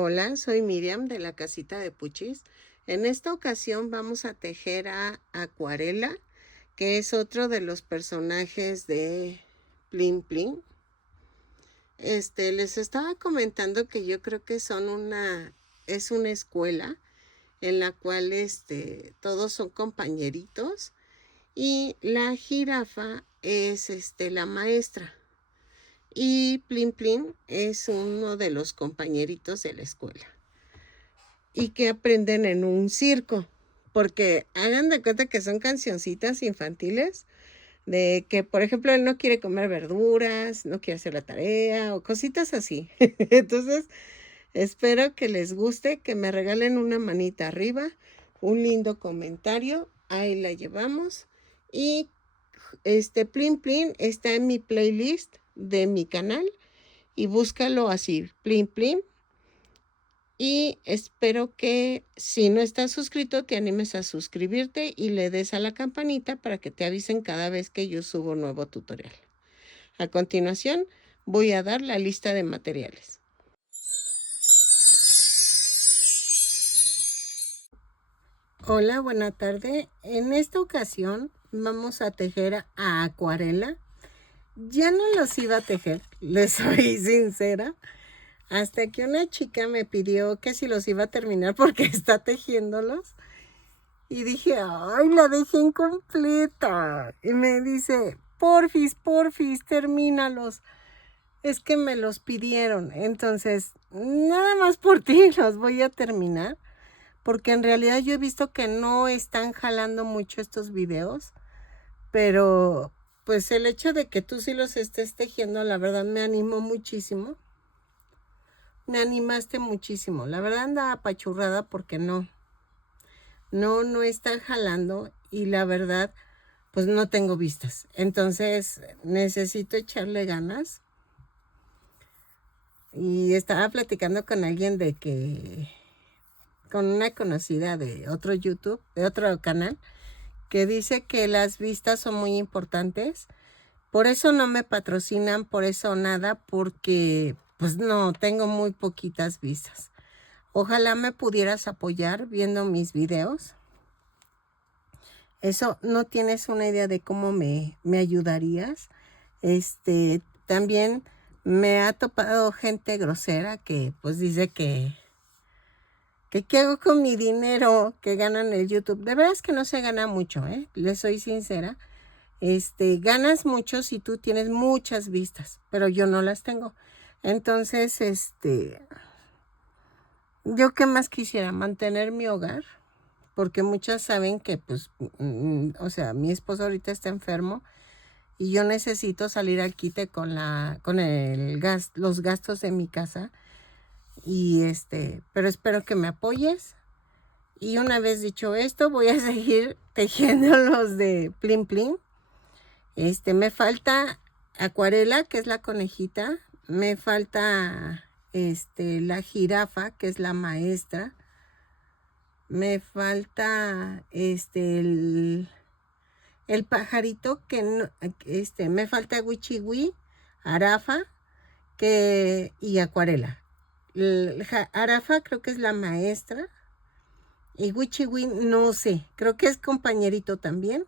Hola, soy Miriam de la casita de Puchis. En esta ocasión vamos a tejer a Acuarela, que es otro de los personajes de Plin Plin. Les estaba comentando que yo creo que es una escuela en la cual todos son compañeritos y la jirafa es la maestra y Plin Plin es uno de los compañeritos de la escuela y que aprenden en un circo, porque hagan de cuenta que son cancioncitas infantiles de que, por ejemplo, él no quiere comer verduras, no quiere hacer la tarea o cositas así. Entonces, espero que les guste, que me regalen una manita arriba, un lindo comentario, ahí la llevamos. Y Plin Plin está en mi playlist de mi canal y búscalo así, Plin Plin. Y espero que si no estás suscrito, te animes a suscribirte y le des a la campanita para que te avisen cada vez que yo subo un nuevo tutorial. A continuación, voy a dar la lista de materiales. Hola, buena tarde. En esta ocasión vamos a tejer a acuarela. Ya no los iba a tejer, les soy sincera. Hasta que una chica me pidió que si los iba a terminar porque está tejiéndolos. Y dije, ay, la dejé incompleta. Y me dice, porfis, termínalos. Es que me los pidieron. Entonces, nada más por ti los voy a terminar. Porque en realidad yo he visto que no están jalando mucho estos videos. Pero, pues el hecho de que tú sí los estés tejiendo, la verdad me animó muchísimo. Me animaste muchísimo. La verdad andaba apachurrada porque no está jalando y la verdad pues no tengo vistas. Entonces necesito echarle ganas. Y estaba platicando con alguien con una conocida de otro YouTube, de otro canal, que dice que las vistas son muy importantes. Por eso no me patrocinan, por eso nada, porque pues no, tengo muy poquitas vistas. Ojalá me pudieras apoyar viendo mis videos. Eso no tienes una idea de cómo me ayudarías. También me ha topado gente grosera que pues dice que qué hago con mi dinero que gano en el YouTube. De verdad es que no se gana mucho, les soy sincera. Ganas mucho si tú tienes muchas vistas, pero yo no las tengo. Entonces, yo qué más quisiera, mantener mi hogar, porque muchas saben que, pues, o sea, mi esposo ahorita está enfermo y yo necesito salir al quite con los gastos de mi casa. Y pero espero que me apoyes. Y una vez dicho esto, voy a seguir tejiendo los de Plin Plin. Me falta acuarela, que es la conejita. Me falta la jirafa, que es la maestra. Me falta el pajarito, que no, me falta wichiwi, arafa y acuarela. Arafa creo que es la maestra. Y wichiwi no sé, creo que es compañerito también.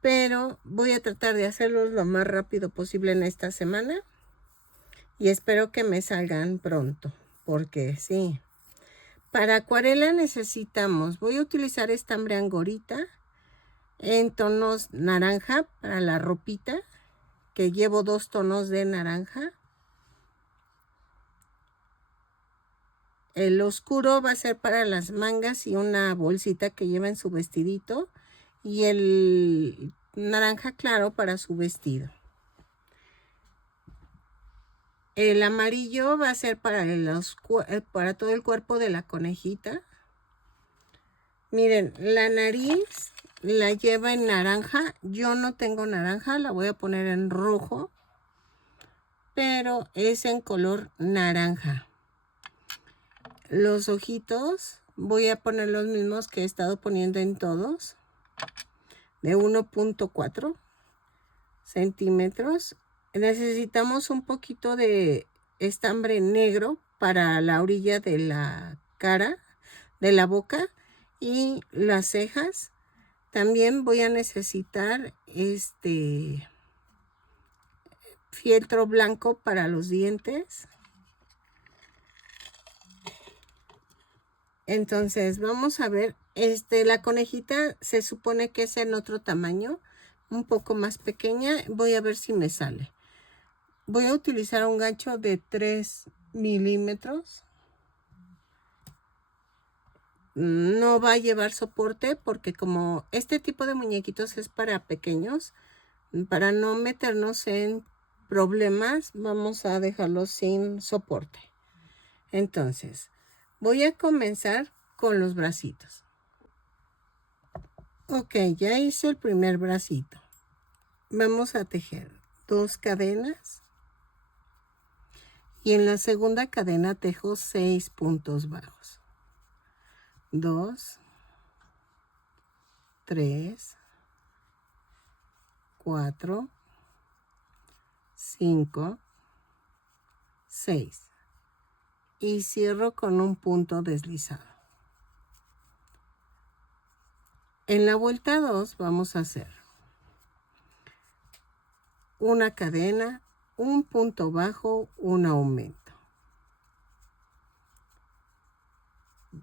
Pero voy a tratar de hacerlos lo más rápido posible en esta semana. Y espero que me salgan pronto, porque sí. Para acuarela necesitamos, voy a utilizar estambre angorita en tonos naranja para la ropita, que llevo 2 tonos de naranja. El oscuro va a ser para las mangas y una bolsita que lleva en su vestidito. Y el naranja claro para su vestido. El amarillo va a ser para todo el cuerpo de la conejita. Miren, la nariz la lleva en naranja. Yo no tengo naranja, la voy a poner en rojo. Pero es en color naranja. Los ojitos voy a poner los mismos que he estado poniendo en todos. De 1.4 centímetros. Necesitamos un poquito de estambre negro para la orilla de la cara, de la boca y las cejas. También voy a necesitar fieltro blanco para los dientes. Entonces vamos a ver, la conejita se supone que es en otro tamaño, un poco más pequeña. Voy a ver si me sale. Voy a utilizar un gancho de 3 milímetros. No va a llevar soporte porque como este tipo de muñequitos es para pequeños, para no meternos en problemas, vamos a dejarlos sin soporte. Entonces, voy a comenzar con los bracitos. Ok, ya hice el primer bracito. Vamos a tejer 2 cadenas. Y en la segunda cadena tejo 6 puntos bajos. 2, 3, 4, 5, 6. Y cierro con un punto deslizado. En la vuelta 2 vamos a hacer una cadena, un punto bajo, un aumento.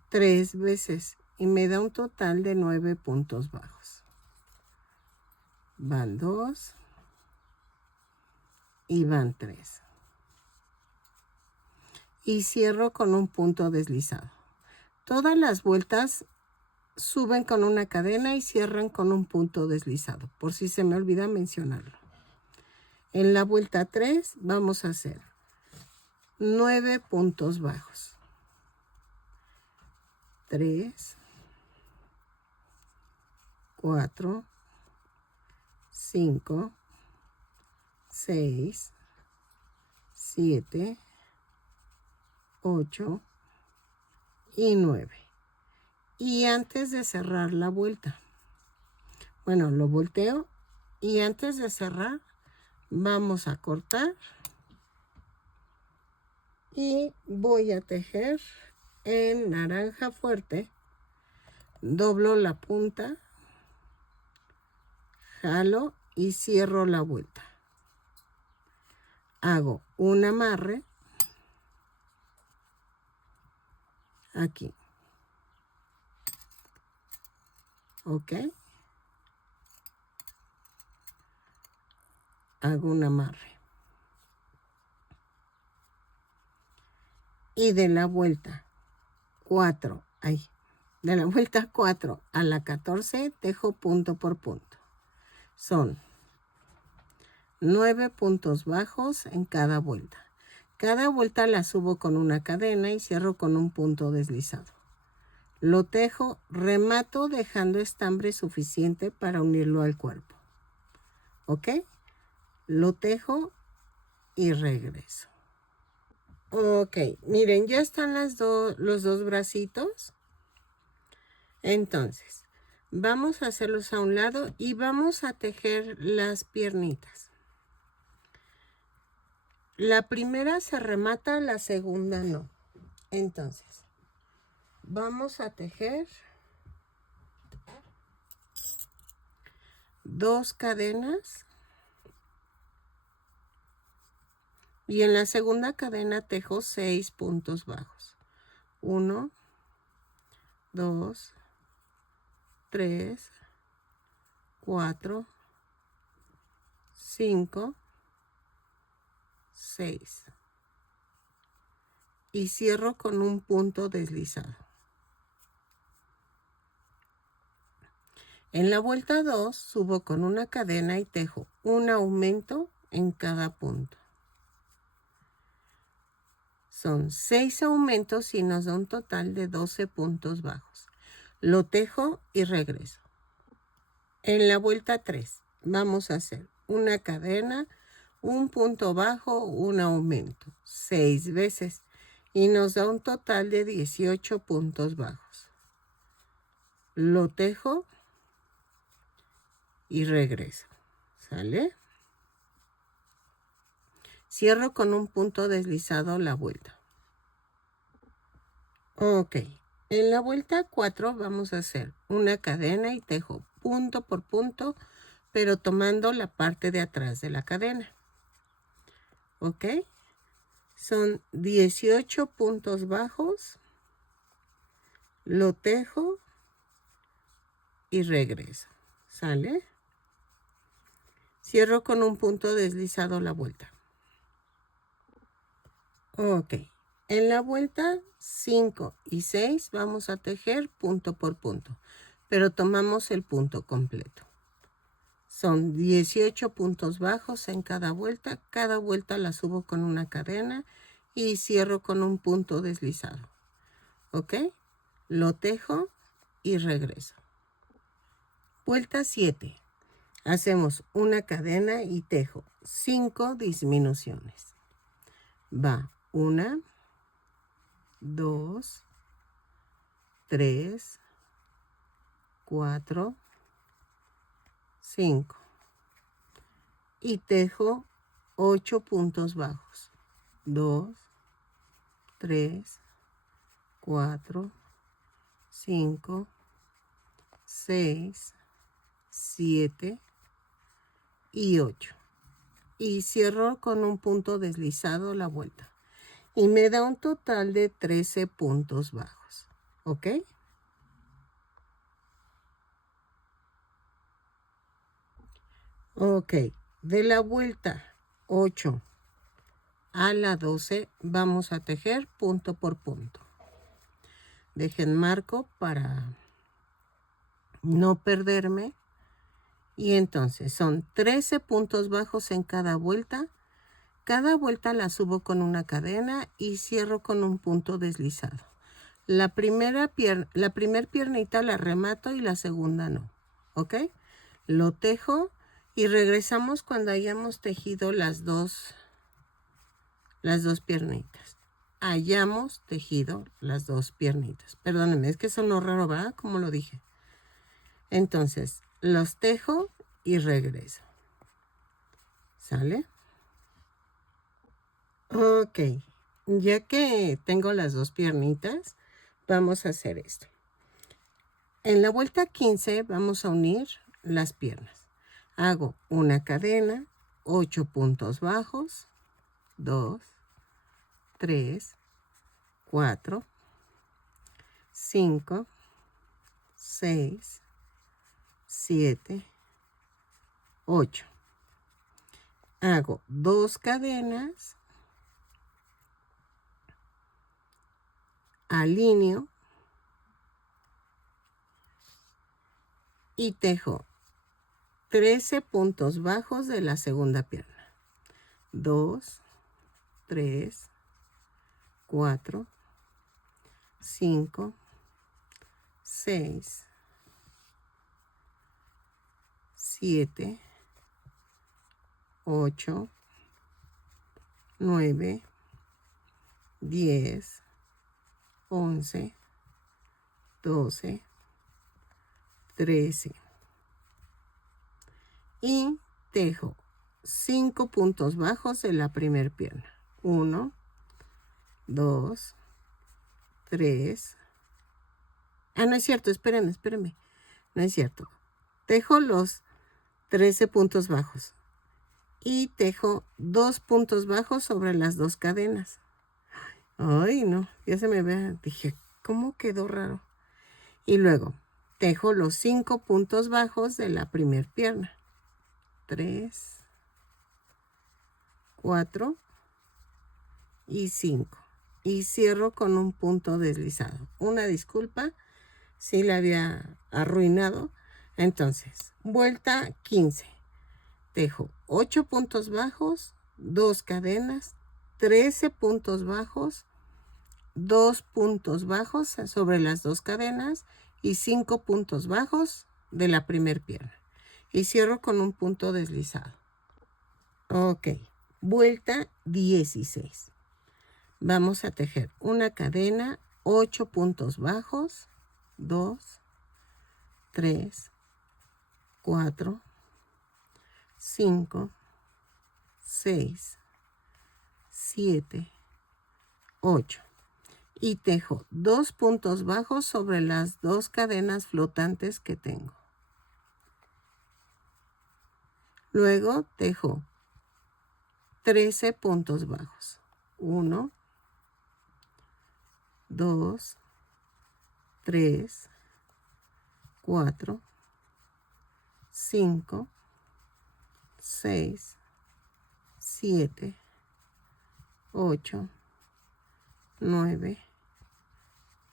3 veces y me da un total de 9 puntos bajos. Van 2 y van 3. Y cierro con un punto deslizado. Todas las vueltas suben con una cadena y cierran con un punto deslizado, por si se me olvida mencionarlo. En la vuelta 3 vamos a hacer 9 puntos bajos. 3, 4, 5, 6, 7, 8 y 9. Y antes de cerrar la vuelta, bueno, lo volteo y antes de cerrar vamos a cortar y voy a tejer en naranja fuerte. Doblo la punta, jalo y cierro la vuelta. Hago un amarre aquí. ¿Ok? Hago un amarre. Y de la vuelta 4, de la vuelta 4 a la 14 tejo punto por punto. Son 9 puntos bajos en cada vuelta. Cada vuelta la subo con una cadena y cierro con un punto deslizado. Lo tejo, remato dejando estambre suficiente para unirlo al cuerpo. ¿Ok? Lo tejo y regreso. Ok, miren, ya están los dos bracitos. Entonces, vamos a hacerlos a un lado y vamos a tejer las piernitas. La primera se remata, la segunda no. Entonces, vamos a tejer 2 cadenas. Y en la segunda cadena tejo 6 puntos bajos. 1, 2, 3, 4, 5, 6. Y cierro con un punto deslizado. En la vuelta 2 subo con una cadena y tejo un aumento en cada punto. Son 6 aumentos y nos da un total de 12 puntos bajos. Lo tejo y regreso. En la vuelta 3 vamos a hacer una cadena, un punto bajo, un aumento, 6 veces y nos da un total de 18 puntos bajos. Lo tejo y regreso. ¿Sale? Cierro con un punto deslizado la vuelta. Ok, en la vuelta 4 vamos a hacer una cadena y tejo punto por punto, pero tomando la parte de atrás de la cadena. Ok, son 18 puntos bajos, lo tejo y regreso. ¿Sale? Cierro con un punto deslizado la vuelta. Ok, en la vuelta 5 y 6 vamos a tejer punto por punto, pero tomamos el punto completo. Son 18 puntos bajos en cada vuelta la subo con una cadena y cierro con un punto deslizado. ¿Ok? Lo tejo y regreso. Vuelta 7. Hacemos una cadena y tejo 5 disminuciones. Va 1, 2, 3, 4, 5. Y tejo 8 puntos bajos. 2, 3, 4, 5, 6, 7 y 8. Y cierro con un punto deslizado la vuelta. Y me da un total de 13 puntos bajos. ¿Ok? Ok. De la vuelta 8 a la 12 vamos a tejer punto por punto. Dejen marco para no perderme. Y entonces son 13 puntos bajos en cada vuelta. Cada vuelta la subo con una cadena y cierro con un punto deslizado. La primer piernita la remato y la segunda no. ¿Ok? Lo tejo y regresamos cuando hayamos tejido las dos piernitas. Hayamos tejido las dos piernitas. Perdónenme, es que sonó raro, ¿verdad? Como lo dije. Entonces, los tejo y regreso. ¿Sale? Ok. Ya que tengo las dos piernitas, vamos a hacer esto. En la vuelta 15 vamos a unir las piernas. Hago una cadena, 8 puntos bajos, 2, 3, 4, 5, 6, 7, 8. Hago 2 cadenas, alineo y tejo 13 puntos bajos de la segunda pierna. 2, 3, 4, 5, 6, 7, 8, 9, 10, 11, 12, 13. Y tejo 5 puntos bajos de la primera pierna. 1, 2, 3. No es cierto, espérenme. No es cierto. Tejo los 13 puntos bajos. Y tejo 2 puntos bajos sobre las 2 cadenas. Ay, no, ya se me ve. Dije, ¿cómo quedó raro? Y luego tejo los 5 puntos bajos de la primera pierna. 3, 4 y 5. Y cierro con un punto deslizado. Una disculpa si la había arruinado. Entonces, vuelta 15. Tejo 8 puntos bajos, 2 cadenas, 13 puntos bajos, 2 puntos bajos sobre las 2 cadenas y 5 puntos bajos de la primera pierna. Y cierro con un punto deslizado. Ok, vuelta 16. Vamos a tejer una cadena, 8 puntos bajos, 2, 3, 4, 5, 6, 7, 8. y tejo 2 puntos bajos sobre las 2 cadenas flotantes que tengo. Luego tejo 13 puntos bajos. 1, 2, 3, 4, 5, 6, 7, 8, 9,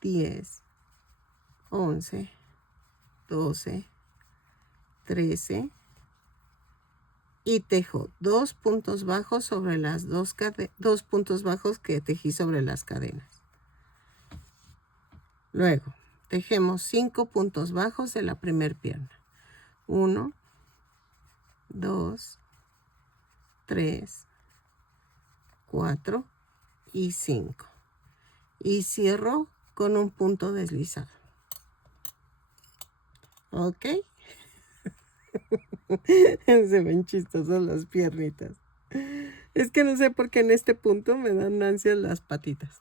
10, 11, 12, 13 y tejo 2 puntos bajos sobre las 2 puntos bajos que tejí sobre las cadenas. Luego tejemos 5 puntos bajos de la primera pierna. 1, 2, 3, 4 y 5. Y cierro con un punto deslizado. ¿Ok? Se ven chistosas las piernitas. Es que no sé por qué en este punto me dan ansias las patitas.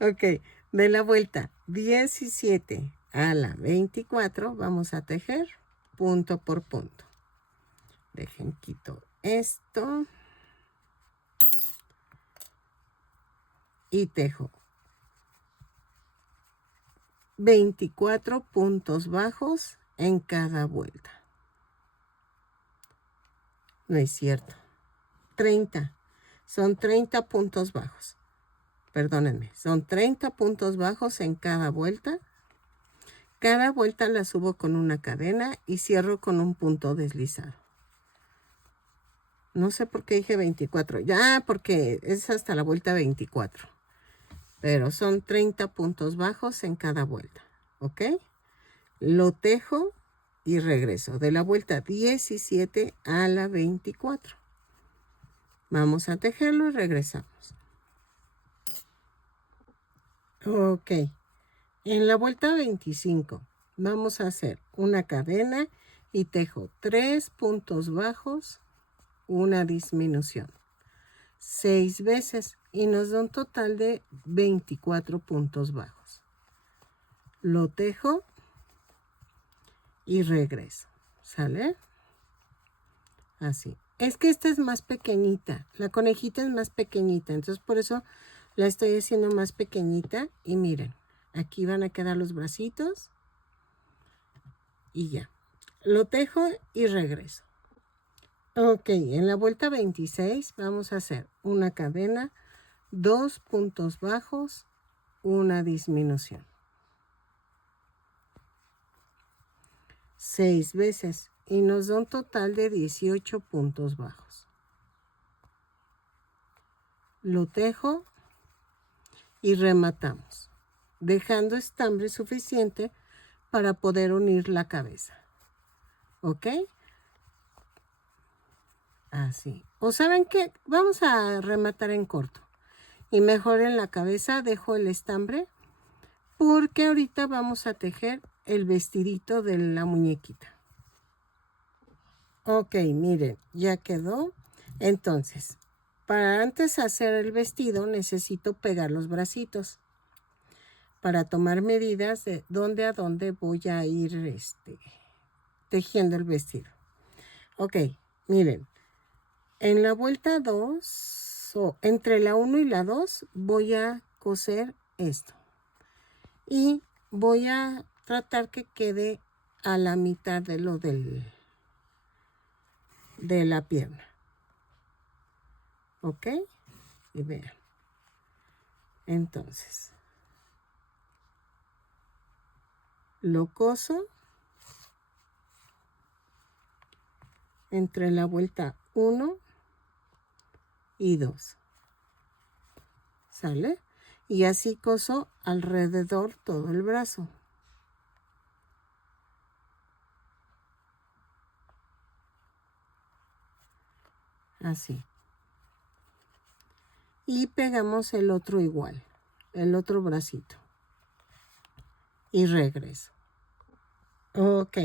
Ok, de la vuelta 17 a la 24 vamos a tejer punto por punto. Dejen quito esto. Y tejo 24 puntos bajos en cada vuelta. No es cierto. 30. Son 30 puntos bajos. Perdónenme. Son 30 puntos bajos en cada vuelta. Cada vuelta la subo con una cadena y cierro con un punto deslizado. No sé por qué dije 24. Ya, porque es hasta la vuelta 24. Pero son 30 puntos bajos en cada vuelta. ¿Ok? Lo tejo y regreso. De la vuelta 17 a la 24. Vamos a tejerlo y regresamos. Ok. En la vuelta 25 vamos a hacer una cadena y tejo 3 puntos bajos, una disminución. 6 veces y nos da un total de 24 puntos bajos. Lo tejo y regreso. ¿Sale? Así. Es que esta es más pequeñita. La conejita es más pequeñita. Entonces por eso la estoy haciendo más pequeñita. Y miren, aquí van a quedar los bracitos. Y ya. Lo tejo y regreso. Ok, en la vuelta 26 vamos a hacer una cadena, 2 puntos bajos, una disminución. 6 veces y nos da un total de 18 puntos bajos. Lo tejo y rematamos, dejando estambre suficiente para poder unir la cabeza. ¿Ok? Así. ¿O saben qué? Vamos a rematar en corto. Y mejor en la cabeza dejo el estambre porque ahorita vamos a tejer el vestidito de la muñequita. Ok, miren, ya quedó. Entonces, para antes hacer el vestido necesito pegar los bracitos para tomar medidas de dónde a dónde voy a ir tejiendo el vestido. Ok, miren, en la vuelta 2, o entre la 1 y la 2, voy a coser esto. Y voy a tratar que quede a la mitad de lo de la pierna. ¿Ok? Y vean. Entonces, lo coso entre la vuelta 1 y 2. ¿Sale? Y así coso alrededor todo el brazo. Así. Y pegamos el otro igual, el otro bracito. Y regreso. Ok.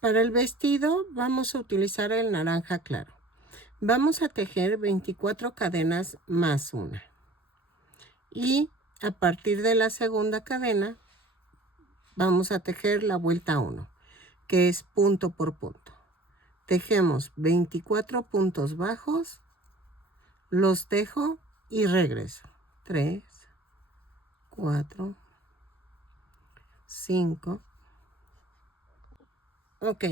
Para el vestido vamos a utilizar el naranja claro. Vamos a tejer 24 cadenas más una. Y a partir de la segunda cadena vamos a tejer la vuelta 1, que es punto por punto. Tejemos 24 puntos bajos, los tejo y regreso. 3, 4, 5. Ok,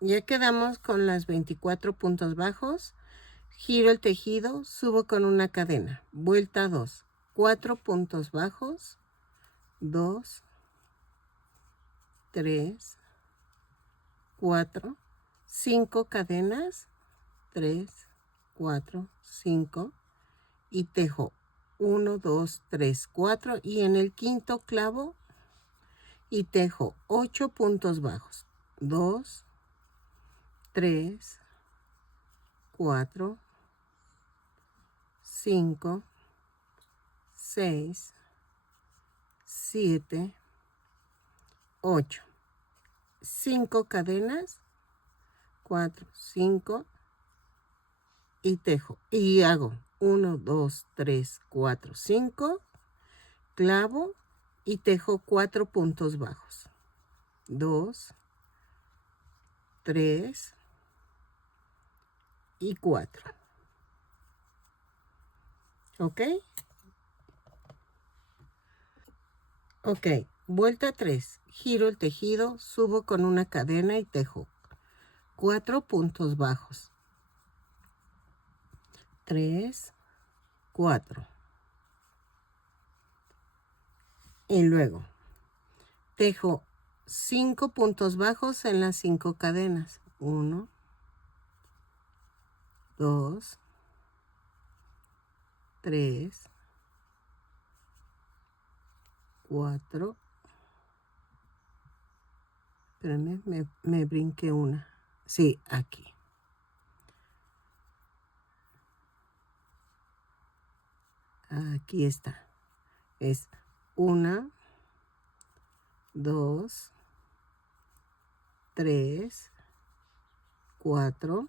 ya quedamos con las 24 puntos bajos. Giro el tejido, subo con una cadena. Vuelta 2. 4 puntos bajos. 2, 3, 4, 5 cadenas. 3, 4, 5. Y tejo 1, 2, 3, 4. Y en el quinto clavo y tejo 8 puntos bajos. 2, 3, 4, 5, 6, 7, 8. 5 cadenas, 4, 5 y tejo. Y hago 1, 2, 3, 4, 5, clavo y tejo 4 puntos bajos. 2, 3 y 4. ¿Ok? Ok, vuelta 3. Giro el tejido, subo con una cadena y tejo 4 puntos bajos. 3, 4. Y luego tejo 5 puntos bajos en las 5 cadenas. 1, 2, 3, 4. Espérenme, me brinqué una. Sí, aquí. Aquí está. Es 1, 2, 3, 4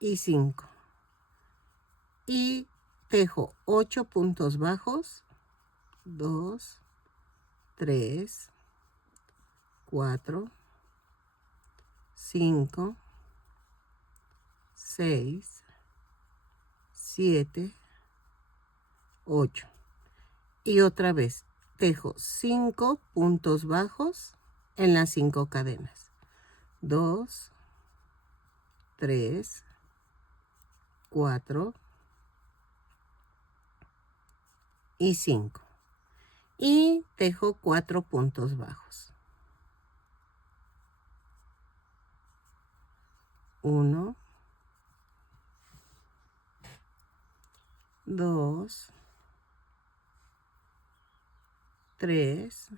y 5. Y tejo 8 puntos bajos. 2, 3, 4, 5, 6, 7, 8. Y otra vez tejo 5 puntos bajos en las 5 cadenas. 2, 3, 4 y 5. Y tejo 4 puntos bajos. 1, 2, 3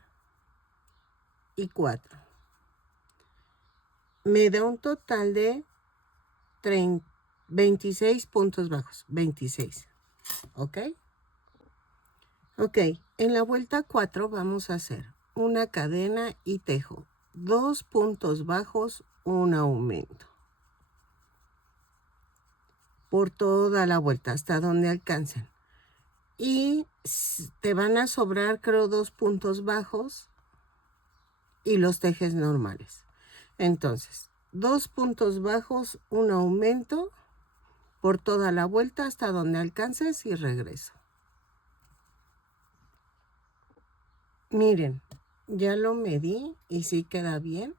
y 4. Me da un total de 26 puntos bajos. 26. ¿Ok? Ok, en la vuelta 4 vamos a hacer una cadena y tejo 2 puntos bajos, un aumento. Por toda la vuelta, hasta donde alcancen. Y te van a sobrar, creo, 2 puntos bajos y los tejes normales. Entonces, 2 puntos bajos, un aumento por toda la vuelta hasta donde alcances y regreso. Miren, ya lo medí y sí queda bien.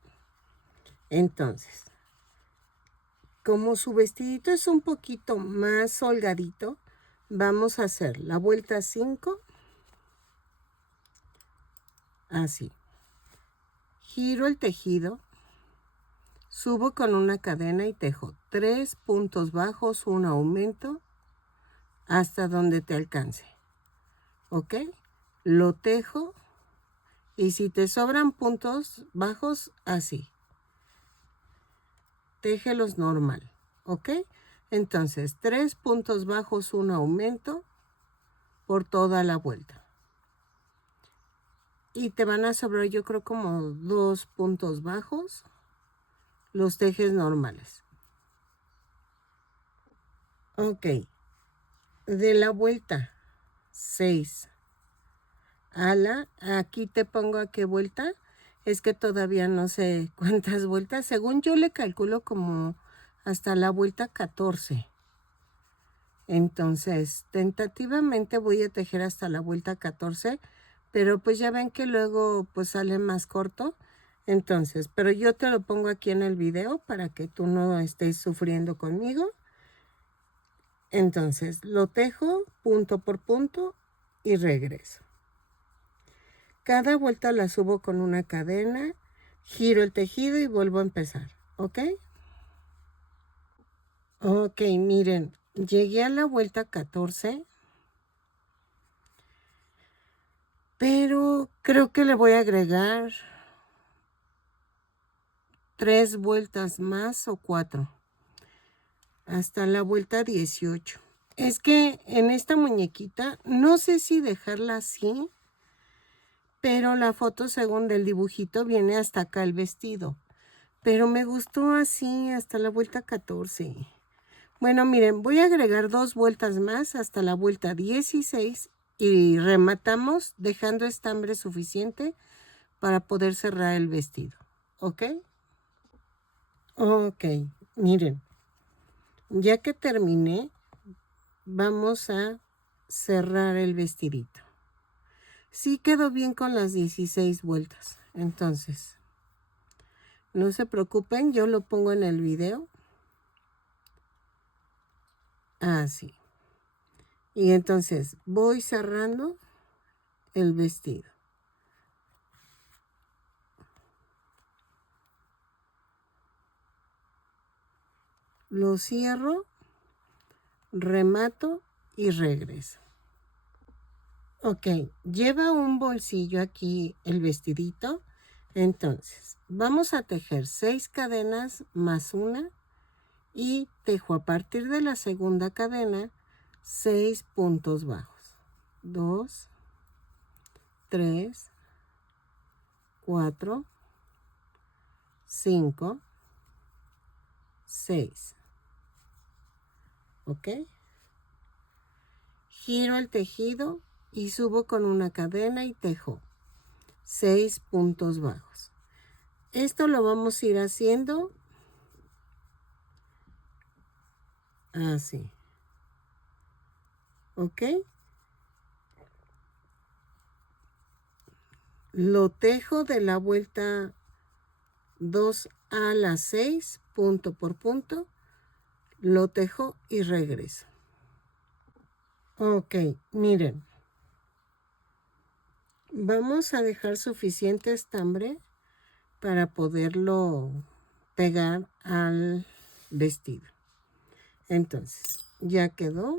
Entonces, como su vestidito es un poquito más holgadito, vamos a hacer la vuelta 5. Así. Giro el tejido, subo con una cadena y tejo 3 puntos bajos, un aumento hasta donde te alcance. ¿Ok? Lo tejo y si te sobran puntos bajos, así. Téjelos normal. ¿Ok? Entonces, 3 puntos bajos, un aumento por toda la vuelta. Y te van a sobrar, yo creo, como 2 puntos bajos. Los tejes normales. Ok. De la vuelta 6. Ala, aquí te pongo a qué vuelta. Es que todavía no sé cuántas vueltas. Según yo le calculo como hasta la vuelta 14. Entonces, tentativamente voy a tejer hasta la vuelta 14, pero pues ya ven que luego pues sale más corto. Entonces, pero yo te lo pongo aquí en el video para que tú no estés sufriendo conmigo. Entonces, lo tejo punto por punto y regreso. Cada vuelta la subo con una cadena, giro el tejido y vuelvo a empezar, ¿ok? Ok, miren, llegué a la vuelta 14, pero creo que le voy a agregar 3 vueltas más o 4, hasta la vuelta 18. Es que en esta muñequita, no sé si dejarla así, pero la foto según del dibujito viene hasta acá el vestido. Pero me gustó así hasta la vuelta 14. Bueno, miren, voy a agregar 2 vueltas más hasta la vuelta 16 y rematamos dejando estambre suficiente para poder cerrar el vestido. ¿Ok? Ok, miren, ya que terminé, vamos a cerrar el vestidito. Sí quedó bien con las 16 vueltas. Entonces, no se preocupen, yo lo pongo en el video. Así. Y entonces voy cerrando el vestido. Lo cierro, remato y regreso. Ok, lleva un bolsillo aquí el vestidito. Entonces, vamos a tejer 6 cadenas más una y tejo a partir de la segunda cadena 6 puntos bajos. 2, 3, 4, 5, 6. ¿Ok? Giro el tejido y subo con una cadena y tejo 6 puntos bajos. Esto lo vamos a ir haciendo así. ¿Ok? Lo tejo de la vuelta 2 a la 6, punto por punto. Lo tejo y regreso. Ok, miren. Vamos a dejar suficiente estambre para poderlo pegar al vestido. Entonces, ya quedó.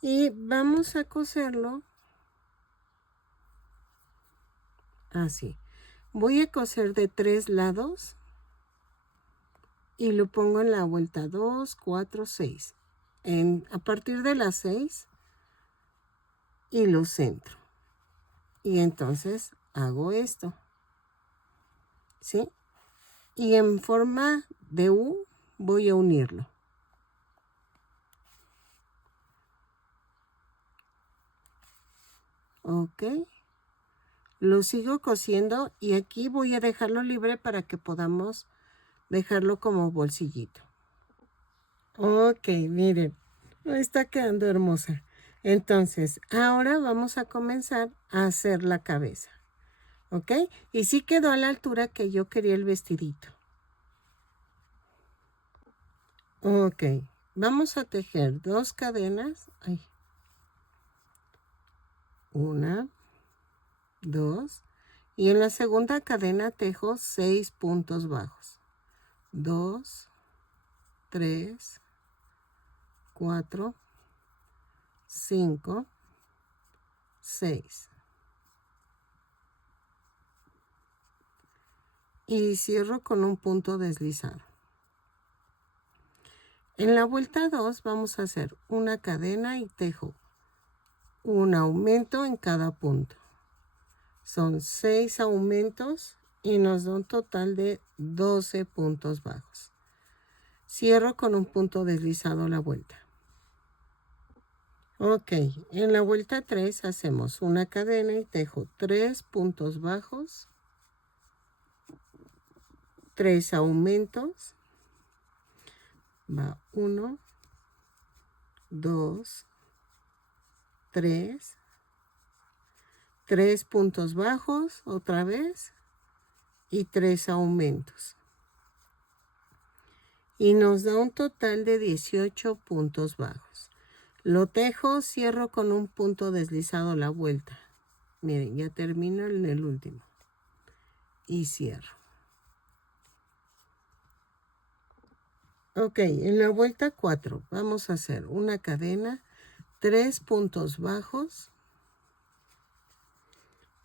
Y vamos a coserlo así. Voy a coser de 3 lados y lo pongo en la vuelta 2, 4, 6. A partir de las 6 y lo centro. Y entonces hago esto. ¿Sí? Y en forma de U voy a unirlo. Ok. Lo sigo cosiendo y aquí voy a dejarlo libre para que podamos dejarlo como bolsillito. Ok, miren, está quedando hermosa. Entonces, ahora vamos a comenzar a hacer la cabeza. ¿Ok? Y sí quedó a la altura que yo quería el vestidito. Ok, vamos a tejer 2 cadenas. Ay. 1, 2. Y en la segunda cadena tejo 6 puntos bajos. 2, 3, 4, 5, 6. Y cierro con un punto deslizado. En la vuelta 2 vamos a hacer una cadena y tejo un aumento en cada punto. Son 6 aumentos y nos da un total de 12 puntos bajos. Cierro con un punto deslizado la vuelta. Ok, en la vuelta 3 hacemos una cadena y tejo 3 puntos bajos, 3 aumentos, va 1, 2, 3, 3 puntos bajos otra vez y 3 aumentos. Y nos da un total de 18 puntos bajos. Lo tejo, cierro con un punto deslizado la vuelta. Miren, ya termino en el último. Y cierro. Ok, en la vuelta 4 vamos a hacer una cadena, 3 puntos bajos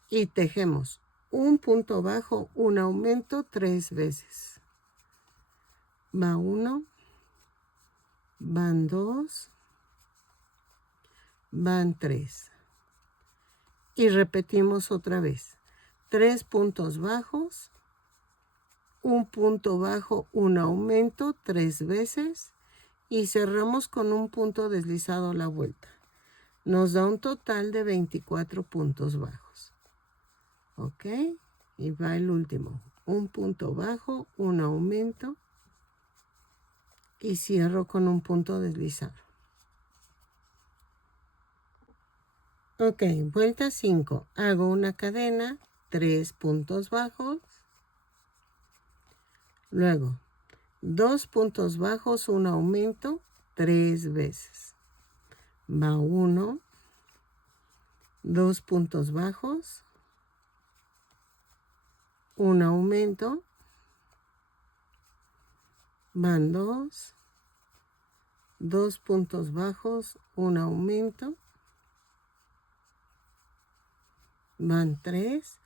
y tejemos un punto bajo, un aumento 3 veces. Va 1, van 2, van 3. Y repetimos otra vez. 3 puntos bajos, un punto bajo, un aumento 3 veces y cerramos con un punto deslizado la vuelta. Nos da un total de 24 puntos bajos. Ok, y va el último. Un punto bajo, un aumento y cierro con un punto deslizado. Ok, vuelta 5. Hago una cadena, 3 puntos bajos. Luego, 2 puntos bajos, un aumento 3 veces. Va 1, 2 puntos bajos, un aumento, van 2, 2 puntos bajos, un aumento, van 3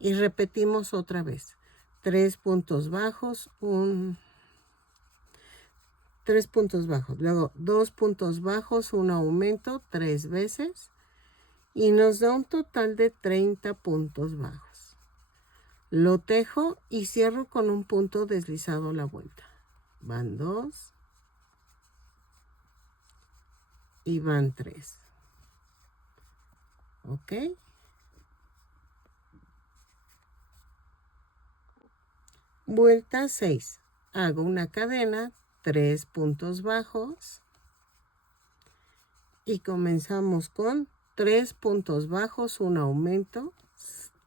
y repetimos otra vez. 3 puntos bajos, 3 puntos bajos, luego 2 puntos bajos, un aumento 3 veces y nos da un total de 30 puntos bajos. Lo tejo y cierro con un punto deslizado a la vuelta. Van 2 y van 3. ¿Ok? Vuelta 6. Hago una cadena, 3 puntos bajos y comenzamos con 3 puntos bajos, un aumento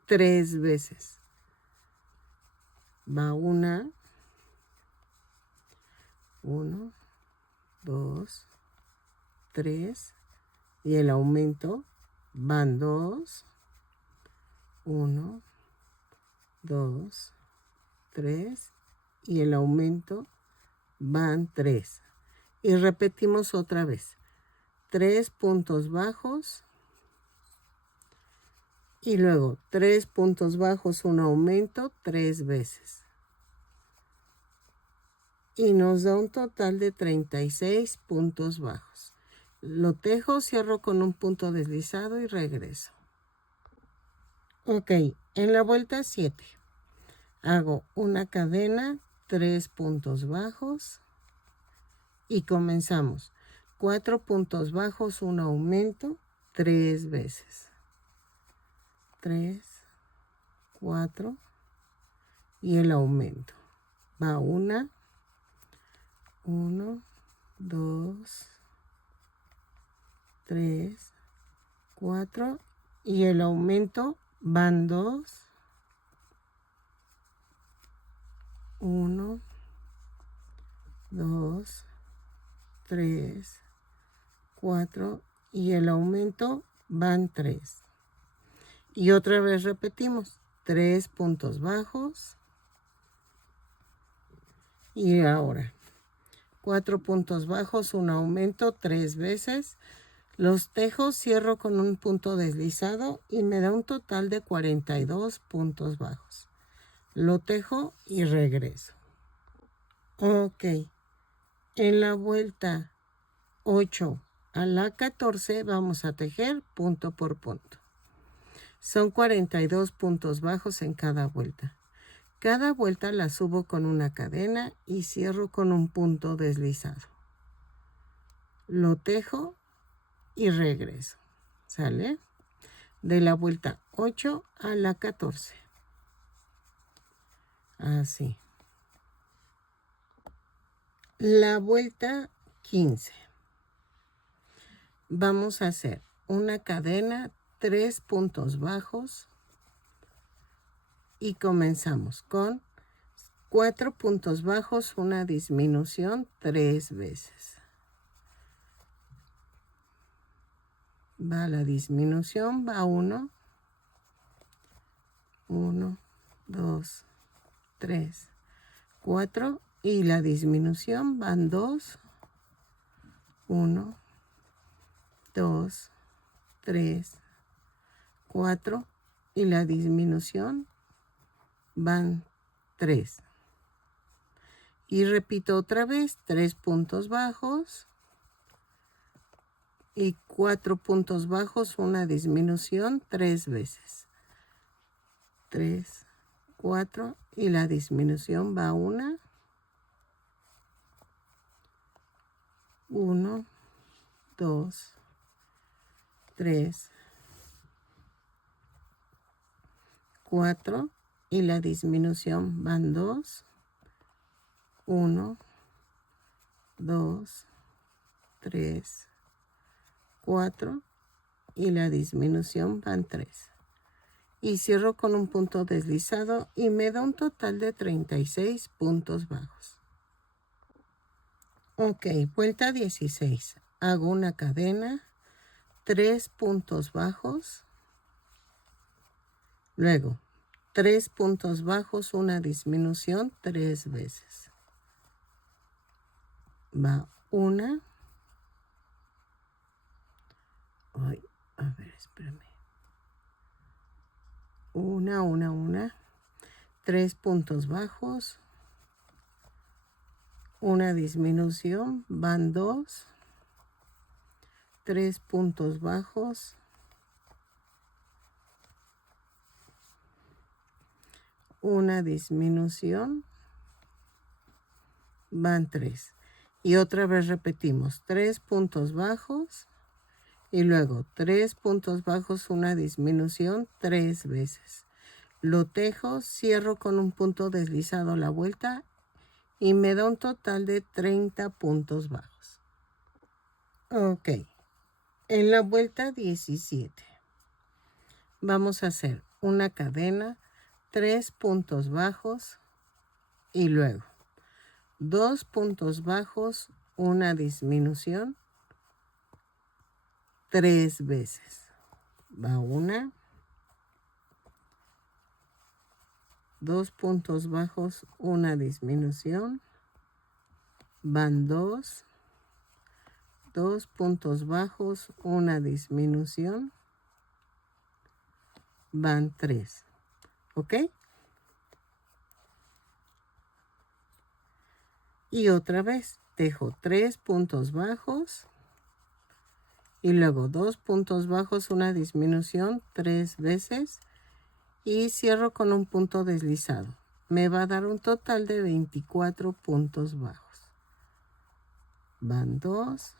3 veces. Va 1, 2, 3 y el aumento van 2, 1, 2, 3 y el aumento van 3. Y repetimos otra vez. 3 puntos bajos y luego 3 puntos bajos, un aumento 3 veces. Y nos da un total de 36 puntos bajos. Lo tejo, cierro con un punto deslizado y regreso. Ok, en la vuelta 7 hago una cadena, 3 puntos bajos y comenzamos. 4 puntos bajos, un aumento 3 veces. 3, 4 y el aumento. Va 1, 2, 3, 4 y el aumento van 2, 1, 2, 3, 4 y el aumento van 3. Y otra vez repetimos, 3 puntos bajos. Y ahora, 4 puntos bajos, un aumento 3 veces. Los tejo, cierro con un punto deslizado y me da un total de 42 puntos bajos. Lo tejo y regreso. Ok. En la vuelta 8 a la 14 vamos a tejer punto por punto. Son 42 puntos bajos en cada vuelta. Cada vuelta la subo con una cadena y cierro con un punto deslizado. Lo tejo y regreso. ¿Sale? De la vuelta 8 a la 14. Así. La vuelta 15. Vamos a hacer una cadena, 3 puntos bajos y comenzamos con 4 puntos bajos, una disminución 3 veces. Va la disminución, va 1, 1, 2, 3, 4 y la disminución van 2, 1, 2, 3, 4 y la disminución van 3. Y repito otra vez, 3 puntos bajos y 4 puntos bajos, una disminución 3 veces. 3, 4 y la disminución va 1, 1, 2, 3, 4 y la disminución van 2, 1, 2, 3, 4 y la disminución van 3. Y cierro con un punto deslizado y me da un total de 36 puntos bajos. Ok, vuelta 16. Hago una cadena, 3 puntos bajos, luego 3 puntos bajos, una disminución 3 veces. Va 1. Ay, a ver, espérame. 1. 3 puntos bajos, una disminución, van 2. 3 puntos bajos, una disminución, van 3. Y otra vez repetimos, 3 puntos bajos y luego 3 puntos bajos, una disminución 3 veces. Lo tejo, cierro con un punto deslizado la vuelta y me da un total de 30 puntos bajos. Ok, en la vuelta 17 vamos a hacer una cadena, 3 puntos bajos y luego 2 puntos bajos, una disminución 3 veces. Va 1, 2 puntos bajos, una disminución, van 2, 2 puntos bajos, una disminución, van 3. ¿Ok? Y otra vez tejo 3 puntos bajos y luego 2 puntos bajos, una disminución 3 veces y cierro con un punto deslizado. Me va a dar un total de 24 puntos bajos. Van 2.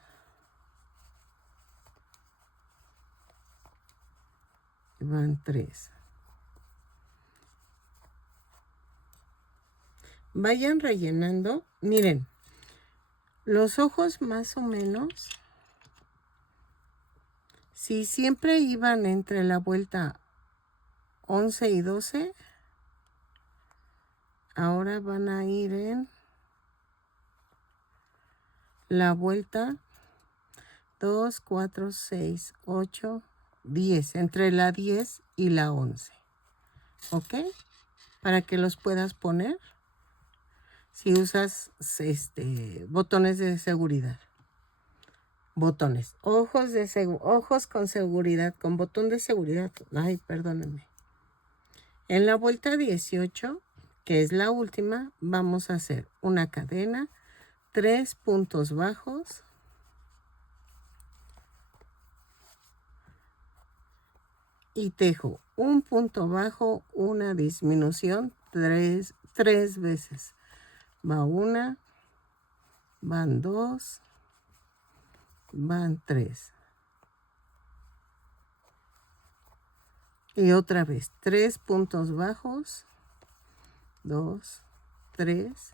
Van 3. Vayan rellenando. Miren, los ojos más o menos, si siempre iban entre la vuelta 11 y 12, ahora van a ir en la vuelta 2, 4, 6, 8, 10, entre la 10 y la 11. ¿Ok? Para que los puedas poner si usas botones de seguridad. Botones. Ojos con seguridad, con botón de seguridad. Ay, perdónenme. En la vuelta 18, que es la última, vamos a hacer una cadena, 3 puntos bajos, y tejo un punto bajo, una disminución 3 veces. Va 1, van 2, van 3. Y otra vez, 3 puntos bajos, 2, 3,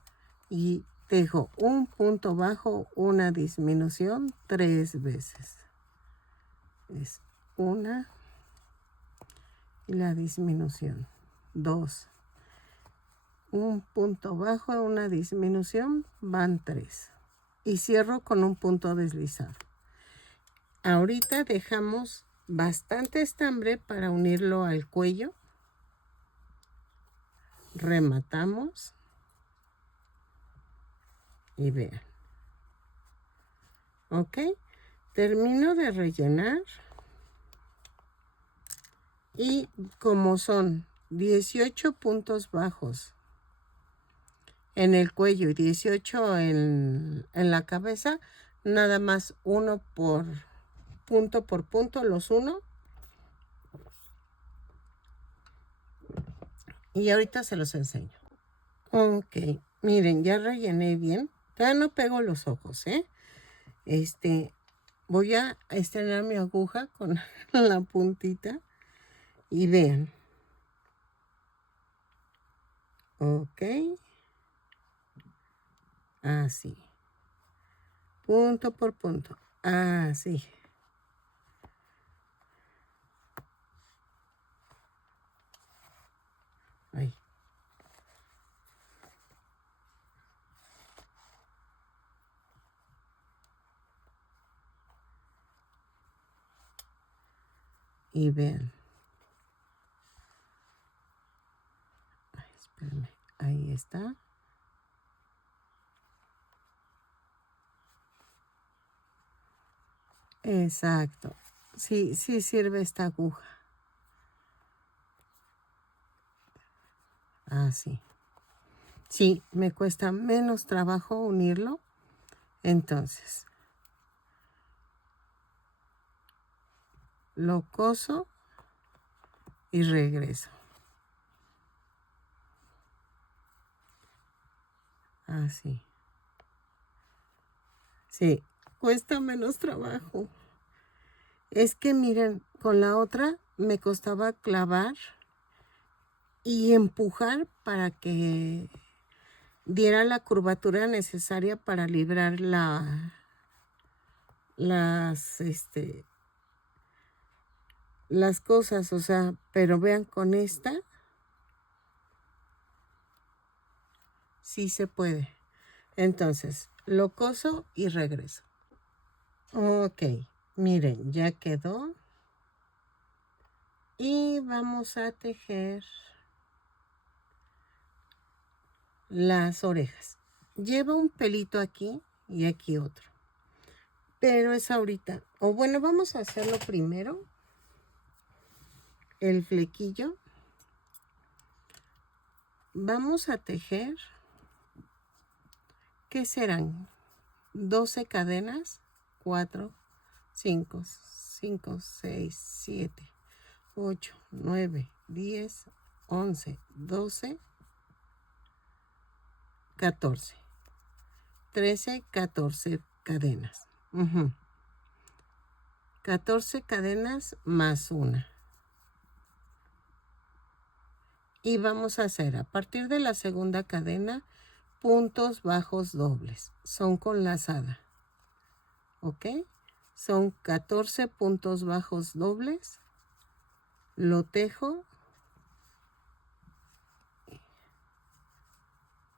y tejo un punto bajo, una disminución 3 veces. Es una y la disminución, 2. Un punto bajo, una disminución, van 3. Y cierro con un punto deslizado. Ahorita dejamos bastante estambre para unirlo al cuello. Rematamos. Y vean. Ok. Termino de rellenar. Y como son 18 puntos bajos en el cuello y 18 en la cabeza, nada más uno por punto, los uno. Y ahorita se los enseño. Ok, miren, ya rellené bien. Ya no pego los ojos, ¿eh? Voy a estrenar mi aguja con la puntita. Y vean. Ok. Así. Punto por punto. Así. Ahí. Y vean. Ay, espérenme. Ahí está. Exacto. Sí, sí sirve esta aguja. Así. Sí, me cuesta menos trabajo unirlo. Entonces, lo coso y regreso. Así. Sí, cuesta menos trabajo. Es que miren, con la otra me costaba clavar y empujar para que diera la curvatura necesaria para librar las cosas, o sea, pero vean, con esta sí se puede. Entonces, lo coso y regreso. Ok, miren, ya quedó. Y vamos a tejer las orejas. Lleva un pelito aquí y aquí otro. Pero es ahorita. O bueno, vamos a hacerlo primero. El flequillo. Vamos a tejer. ¿Qué serán? 12 cadenas. 4, 5, 6, 7, 8, 9, 10, 11, 12, 14. 13, 14 cadenas. 14 cadenas más una. Y vamos a hacer a partir de la segunda cadena puntos bajos dobles. Son con lazada. ¿Ok? Son 14 puntos bajos dobles. Lo tejo.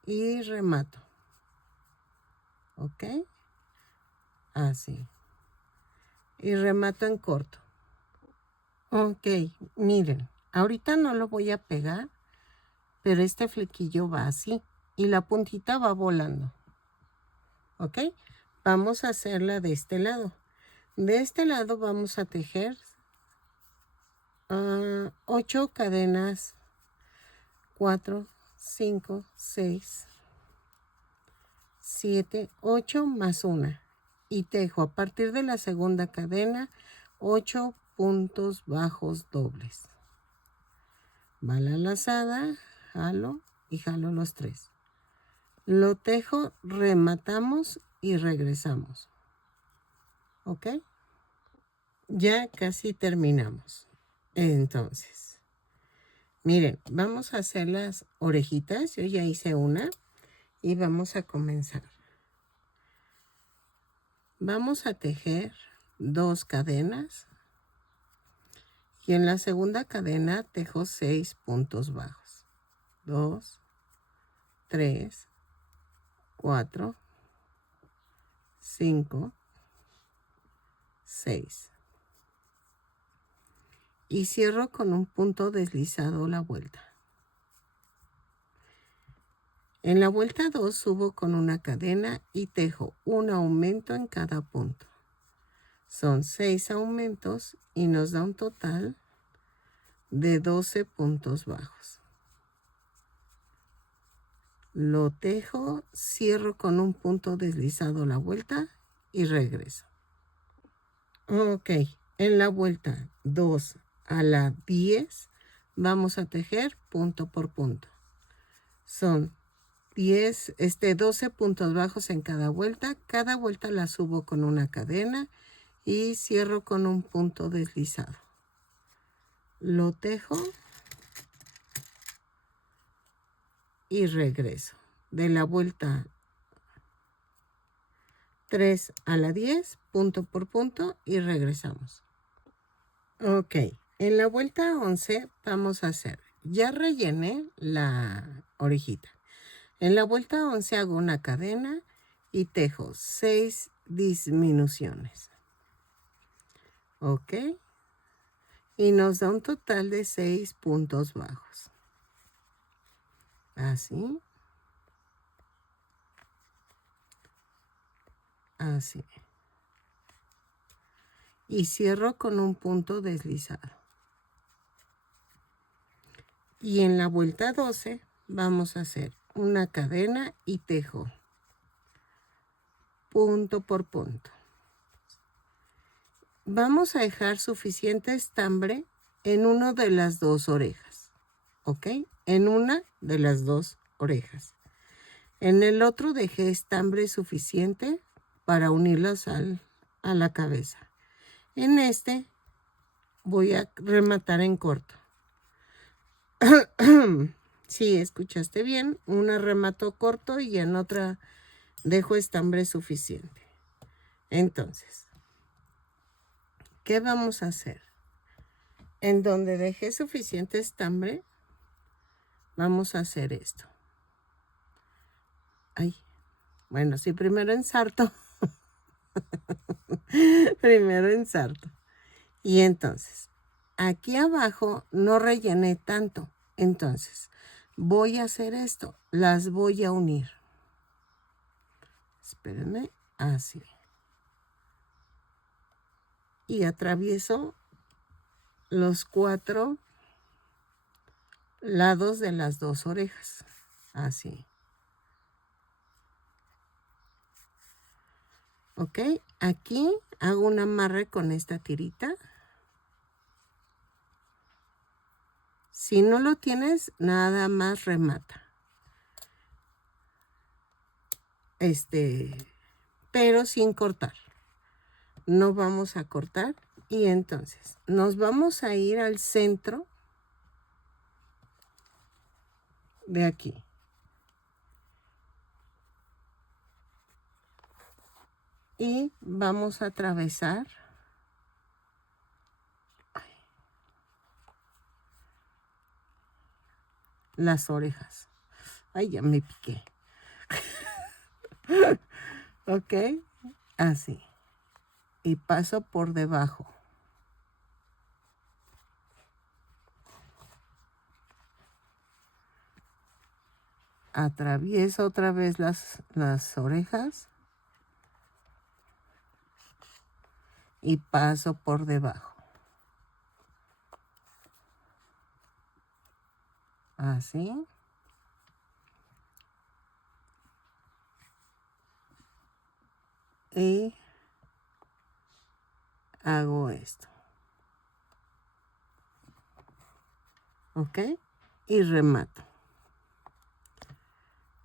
Y remato. ¿Ok? Así. Y remato en corto. Ok, miren. Ahorita no lo voy a pegar, pero este flequillo va así. Y la puntita va volando. ¿Ok? Vamos a hacerla de este lado. De este lado vamos a tejer 8 cadenas. 4, 5, 6, 7, 8 más una. Y tejo a partir de la segunda cadena 8 puntos bajos dobles. Va la lazada, jalo y jalo los 3. Lo tejo, rematamos y regresamos. ¿Ok? Ya casi terminamos. Entonces, Miren, vamos a hacer las orejitas. Yo ya hice una y vamos a comenzar. Vamos a tejer 2 cadenas y en la segunda cadena tejo 6 puntos bajos. 2, 3, 4, 5, 6. Y cierro con un punto deslizado la vuelta. En la vuelta 2 subo con una cadena y tejo un aumento en cada punto. Son 6 aumentos y nos da un total de 12 puntos bajos. Lo tejo, cierro con un punto deslizado la vuelta y regreso. Ok, en la vuelta 2 a la 10 vamos a tejer punto por punto. Son 12 puntos bajos en cada vuelta. Cada vuelta la subo con una cadena y cierro con un punto deslizado. Lo tejo y regreso. De la vuelta 3 a la 10, punto por punto y regresamos. Ok, en la vuelta 11 vamos a hacer, ya rellené la orejita. En la vuelta 11 hago una cadena y tejo 6 disminuciones. Ok. Y nos da un total de 6 puntos bajos. Así. Así. Y cierro con un punto deslizado. Y en la vuelta 12 vamos a hacer una cadena y tejo punto por punto. Vamos a dejar suficiente estambre en una de las 2 orejas. ¿Ok? En una de las 2 orejas. En el otro dejé estambre suficiente para unirlas a la cabeza. En este voy a rematar en corto. Sí, escuchaste bien. Una remato corto y en otra dejo estambre suficiente. Entonces, ¿qué vamos a hacer? En donde dejé suficiente estambre, vamos a hacer esto. Ay, bueno, sí, primero ensarto. Primero ensarto. Y entonces, aquí abajo no rellené tanto. Entonces, voy a hacer esto. Las voy a unir. Espérenme, así. Y atravieso los 4 lados de las 2 orejas. Así. Ok, aquí hago un amarre con esta tirita. Si no lo tienes, nada más remata. Pero sin cortar. No vamos a cortar. Y entonces nos vamos a ir al centro de aquí. Y vamos a atravesar las orejas. Ay, ya me piqué. Ok, así. Y paso por debajo. Atravieso otra vez las orejas. Y paso por debajo. Así. Y hago esto. ¿Ok? Y remato.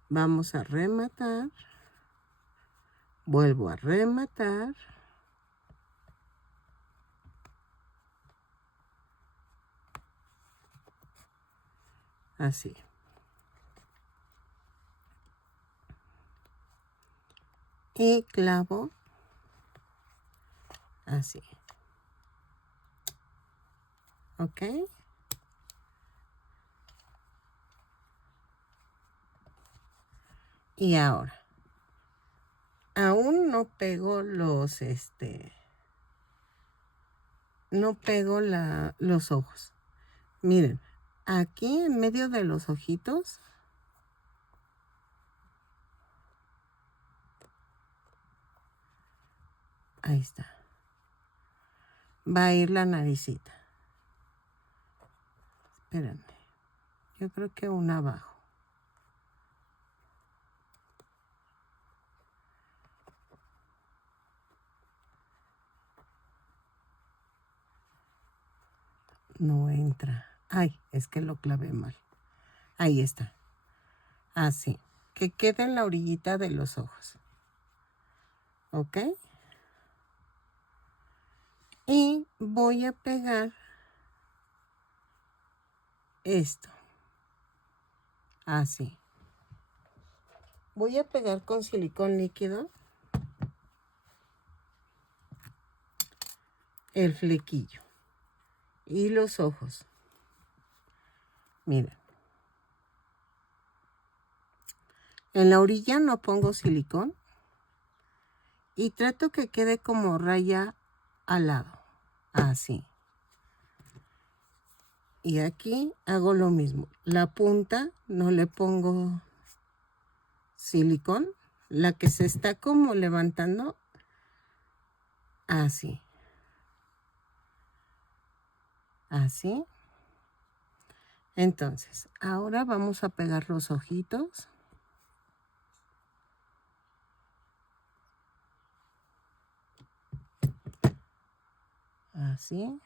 Vamos a rematar. Vuelvo a rematar. Así. Y clavo así. ¿Ok? Y ahora, aún no pego los, no pego los ojos. Miren, aquí en medio de los ojitos, ahí está, va a ir la naricita. Espérenme, yo creo que una abajo. No entra. Ay, es que lo clavé mal. Ahí está. Así. Que quede en la orillita de los ojos. ¿Ok? Y voy a pegar esto. Así. Voy a pegar con silicón líquido el flequillo y los ojos. Miren. En la orilla no pongo silicón y trato que quede como raya al lado. Así. Y aquí hago lo mismo. La punta no le pongo silicón. La que se está como levantando. Así. Así. Entonces, ahora vamos a pegar los ojitos. Así.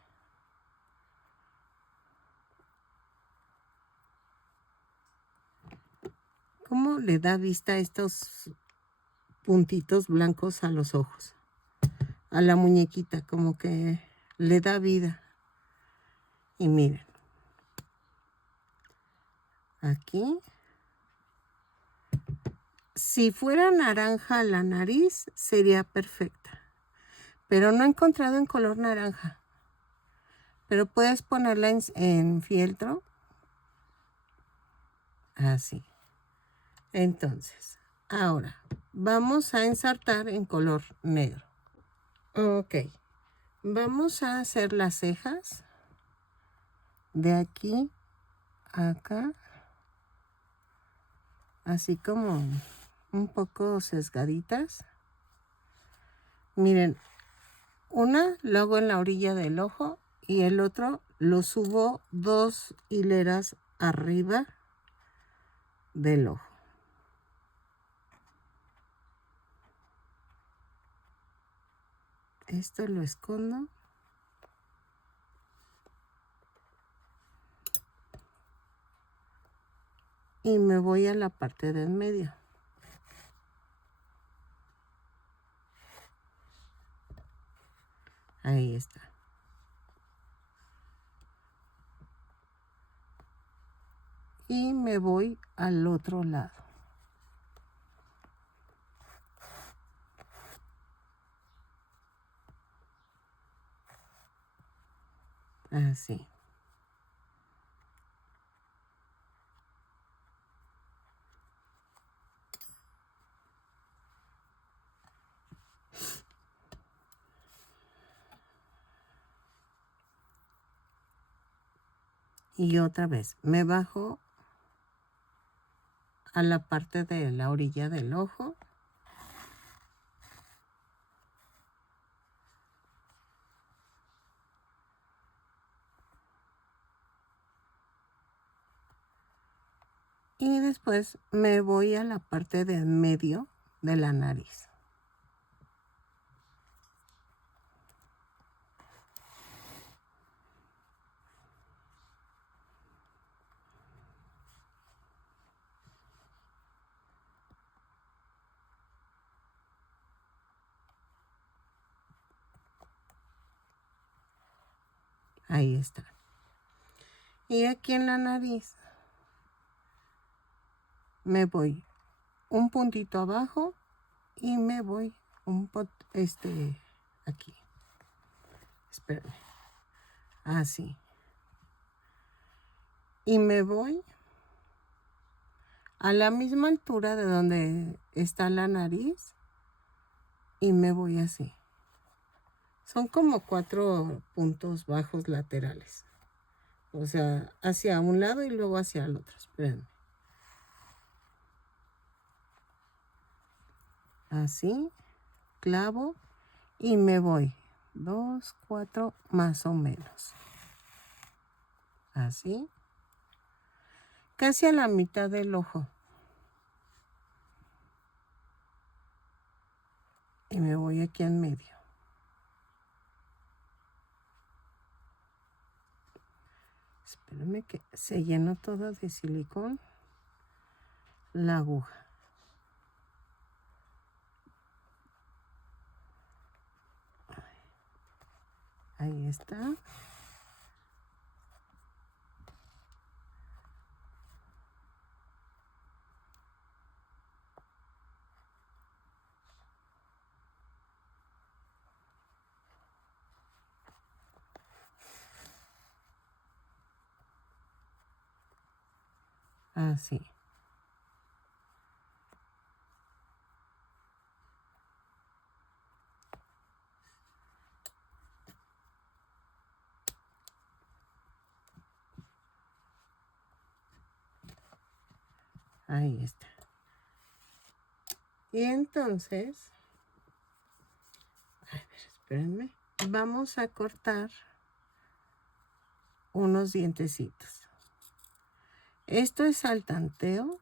¿Cómo le da vista estos puntitos blancos a los ojos? A la muñequita, como que le da vida. Y miren. Aquí. Si fuera naranja la nariz, sería perfecta. Pero no he encontrado en color naranja. Pero puedes ponerla en fieltro. Así. Entonces, ahora vamos a ensartar en color negro. Ok. Vamos a hacer las cejas. De aquí a acá. Así como un poco sesgaditas. Miren, una lo hago en la orilla del ojo y el otro lo subo 2 hileras arriba del ojo. Esto lo escondo. Y me voy a la parte de en medio. Ahí está. Y me voy al otro lado. Así. Y otra vez, me bajo a la parte de la orilla del ojo. Y después me voy a la parte de en medio de la nariz. Ahí está. Y aquí en la nariz me voy un puntito abajo y me voy aquí. Espérame. Así. Y me voy a la misma altura de donde está la nariz y me voy así. Son como 4 puntos bajos laterales. O sea, hacia un lado y luego hacia el otro. Espérenme. Así, clavo y me voy. 2, 4, más o menos. Así. Casi a la mitad del ojo. Y me voy aquí en medio. Espérenme que se llenó todo de silicón la aguja. Ahí está. Así. Ahí está. Y entonces, a ver, espérenme. Vamos a cortar unos dientecitos. Esto es al tanteo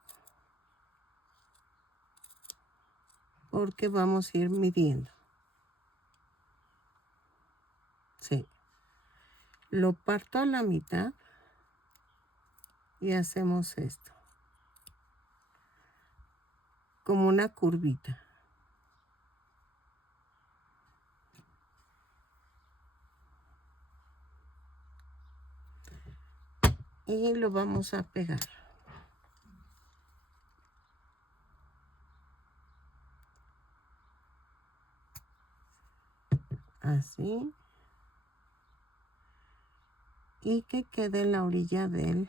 porque vamos a ir midiendo. Sí. Lo parto a la mitad y hacemos esto. Como una curvita. Y lo vamos a pegar. Así. Y que quede en la orilla de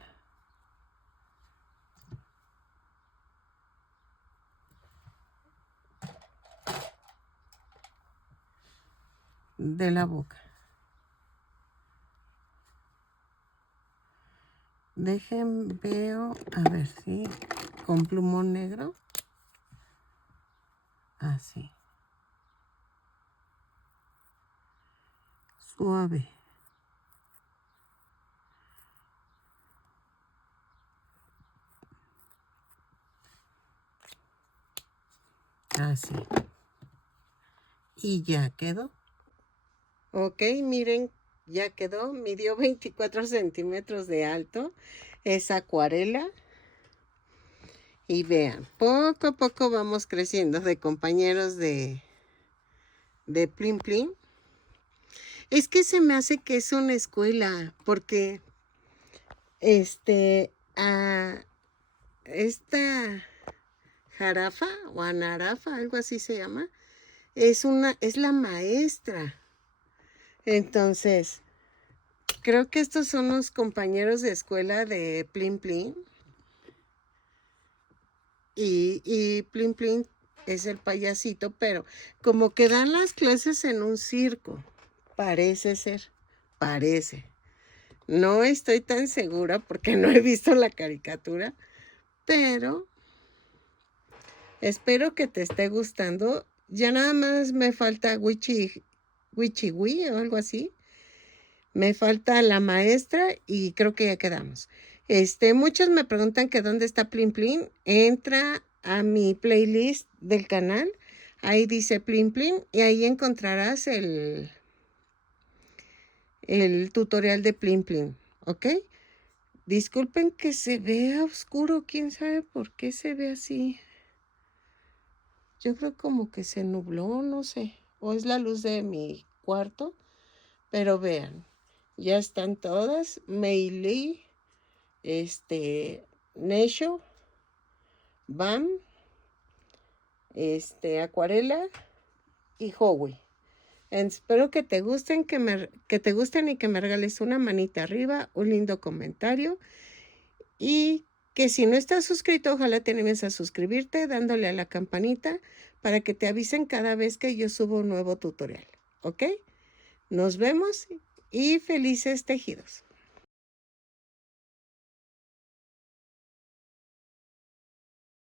la boca. Veo, a ver si con plumón negro. Así. Suave. Así. Y ya quedó. Ok, miren, ya quedó. Midió 24 centímetros de alto. Es acuarela. Y vean, poco a poco vamos creciendo de compañeros de Plim Plim. Es que se me hace que es una escuela, porque esta Jarafa o Anarafa, algo así se llama, es la maestra. Entonces, creo que estos son los compañeros de escuela de Plim Plim. Y Plim Plim es el payasito, pero como que dan las clases en un circo. Parece ser, parece. No estoy tan segura porque no he visto la caricatura, pero espero que te esté gustando. Ya nada más me falta Wichi o algo así. Me falta la maestra y creo que ya quedamos. Muchos me preguntan que dónde está Plim Plim. Entra a mi playlist del canal. Ahí dice Plim Plim y ahí encontrarás el tutorial de Plim Plim. ¿Ok? Disculpen que se vea oscuro. ¿Quién sabe por qué se ve así? Yo creo como que se nubló, no sé. O es la luz de mi cuarto. Pero vean. Ya están todas. Meili, Nesho, BAM, acuarela y Howie. Espero que te gusten, que te gusten y que me regales una manita arriba, un lindo comentario. Y que si no estás suscrito, ojalá te animes a suscribirte dándole a la campanita para que te avisen cada vez que yo subo un nuevo tutorial. ¿Ok? Nos vemos y felices tejidos.